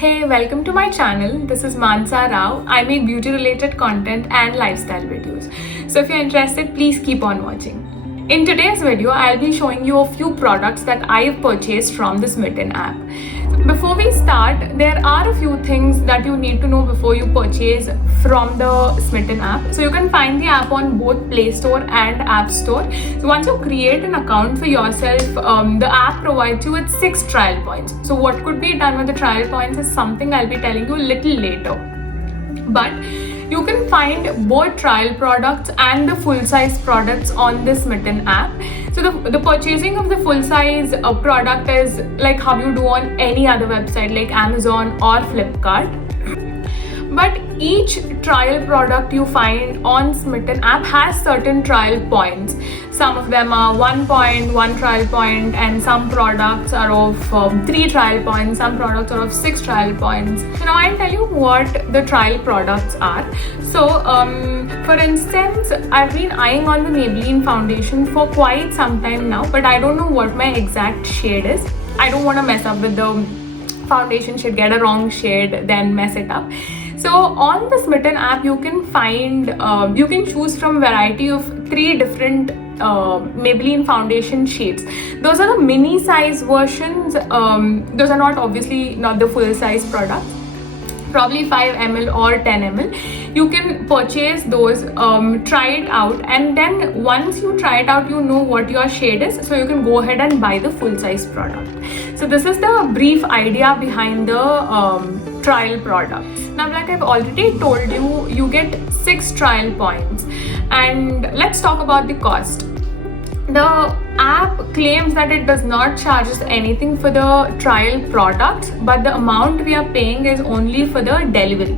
Hey, welcome to my channel. This is Mansa Rao. I make beauty related content and lifestyle videos. So if you're interested, please keep on watching. In today's video, I'll be showing you a few products that I've purchased from the Smitten app. Before we start, there are a few things that you need to know before you purchase from the Smitten app. So you can find the app on both Play Store and App Store. So once you create an account for yourself, the app provides you with 6 trial points. So what could be done with the trial points is something I'll be telling you a little later. But you can find both trial products and the full-size products on the Smitten app. So the purchasing of the full-size product is like how you do on any other website like Amazon or Flipkart. But each trial product you find on Smitten app has certain trial points. Some of them are 1 point, 1 trial point, and some products are of 3 trial points, some products are of 6 trial points. So now I'll tell you what the trial products are. So for instance, I've been eyeing on the Maybelline foundation for quite some time now, but I don't know what my exact shade is. I don't want to mess up with the foundation shade, get a wrong shade, then mess it up. So on the Smitten app, you can find, you can choose from variety of 3 different Maybelline foundation shades. Those are the mini size versions. Those are not obviously not the full size products. Probably 5 ml or 10 ml. You can purchase those, try it out, and then once you try it out, you know what your shade is, so you can go ahead and buy the full size product. So this is the brief idea behind the trial products. Now, like I've already told you, you get 6 trial points, and let's talk about the cost. The app claims that it does not charge us anything for the trial products, but the amount we are paying is only for the delivery,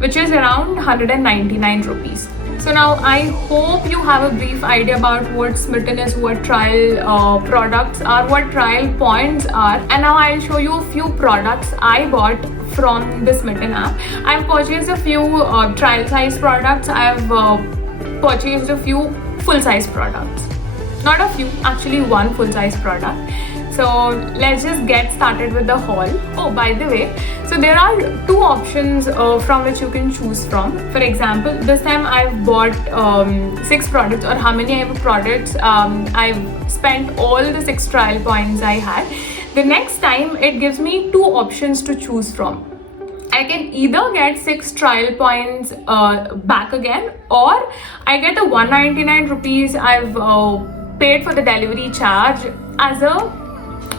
which is around 199 rupees. So now I hope you have a brief idea about what Smitten is, what trial products are, what trial points are, and now I'll show you a few products I bought from the Smitten app. I've purchased a few trial size products. I've purchased a few full size products. Not a few, actually 1 full-size product. So let's just get started with the haul. Oh, by the way, so there are 2 options from which you can choose from. For example, this time I've bought 6 products, or how many ever products I've spent all the 6 trial points I had. The next time it gives me 2 options to choose from. I can either get 6 trial points back again, or I get a 199 rupees I've paid for the delivery charge as a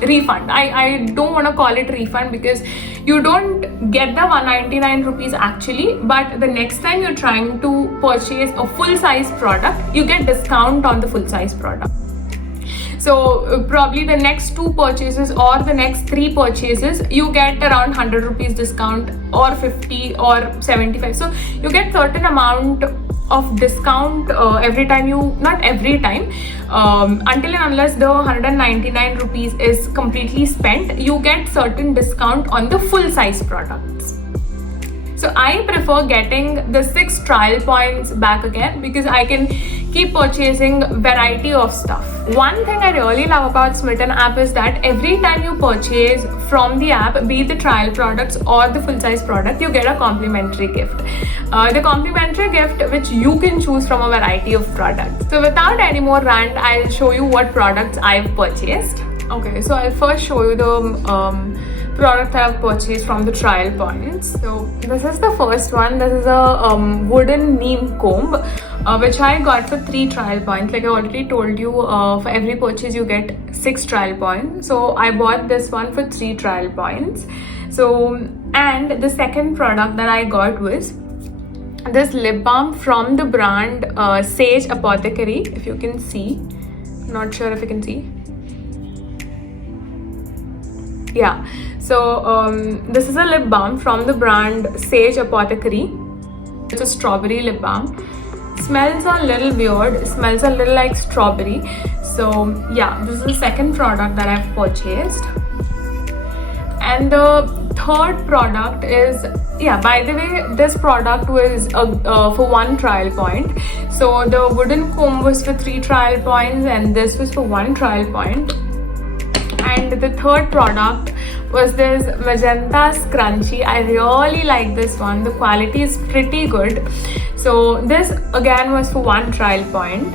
refund. I don't want to call it refund because you don't get the 199 rupees actually, but the next time you're trying to purchase a full size product, you get discount on the full size product. So probably the next 2 purchases or the next 3 purchases, you get around 100 rupees discount, or 50 or 75. So you get certain amount of discount every time you, not every time, until and unless the 199 rupees is completely spent, you get certain discount on the full size products. So I prefer getting the 6 trial points back again because I can keep purchasing variety of stuff. One thing I really love about Smitten app is that every time you purchase from the app, be it the trial products or the full size product, you get a complimentary gift. The complimentary gift which you can choose from a variety of products. So without any more rant, I'll show you what products I've purchased. Okay, so I'll first show you the product that I've purchased from the trial points. So this is the first one. This is a wooden neem comb which I got for 3 trial points. Like I already told you, for every purchase you get 6 trial points. So I bought this one for 3 trial points. So, and the second product that I got was this lip balm from the brand Sage Apothecary. If you can see, not sure if you can see. Yeah, so this is a lip balm from the brand Sage Apothecary. It's a strawberry lip balm. Smells a little weird, smells a little like strawberry. So yeah, this is the second product that I've purchased. And the third product is, yeah, by the way, this product was for 1 trial point. So the wooden comb was for 3 trial points and this was for 1 trial point. And the third product was this magenta scrunchie. I really like this one. The quality is pretty good. So this again was for one trial point.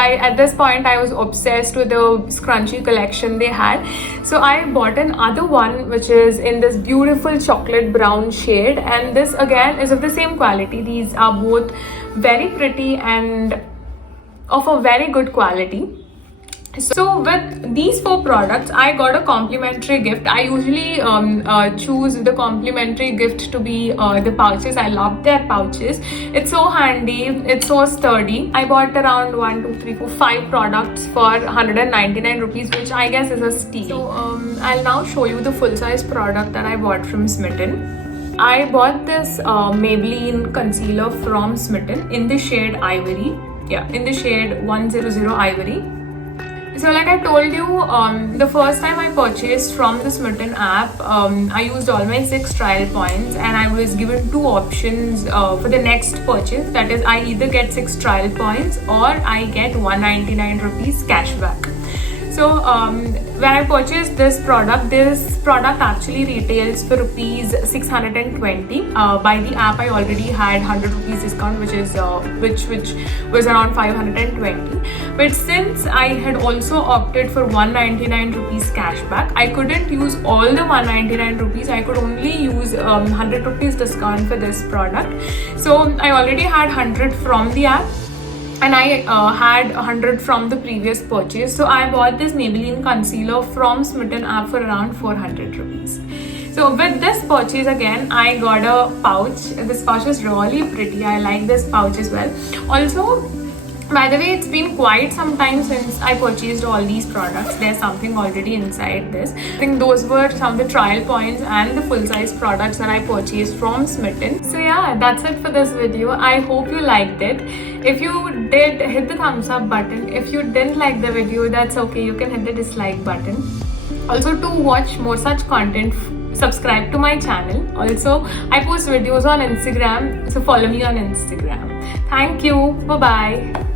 At this point I was obsessed with the scrunchie collection they had, so I bought another one which is in this beautiful chocolate brown shade, and this again is of the same quality. These are both very pretty and of a very good quality. So with these 4 products I got a complimentary gift. I usually choose the complimentary gift to be the pouches. I love their pouches. It's so handy, it's so sturdy. I bought around 1 2 3 4 5 products for 199 rupees, which I guess is a steal. So I'll now show you the full size product that I bought from Smitten. I bought this Maybelline concealer from Smitten in the shade Ivory. Yeah, in the shade 100 Ivory. So like I told you, the first time I purchased from the Smitten app, I used all my 6 trial points, and I was given 2 options for the next purchase. That is, I either get 6 trial points or I get 199 rupees cashback. So when I purchased this product actually retails for rupees 620. By the app I already had 100 rupees discount, which was around 520. But since I had also opted for 199 rupees cashback, I couldn't use all the 199 rupees. I could only use 100 rupees discount for this product. So I already had 100 from the app, and I had 100 from the previous purchase. So I bought this Maybelline concealer from Smitten app for around 400 rupees. So with this purchase again, I got a pouch. This pouch is really pretty. I like this pouch as well. Also, by the way, it's been quite some time since I purchased all these products. There's something already inside this. I think those were some of the trial points and the full size products that I purchased from Smitten. So yeah, that's it for this video. I hope you liked it. If you did, hit the thumbs up button. If you didn't like the video, that's okay. You can hit the dislike button. Also, to watch more such content, subscribe to my channel. Also, I post videos on Instagram, so follow me on Instagram. Thank you. Bye-bye.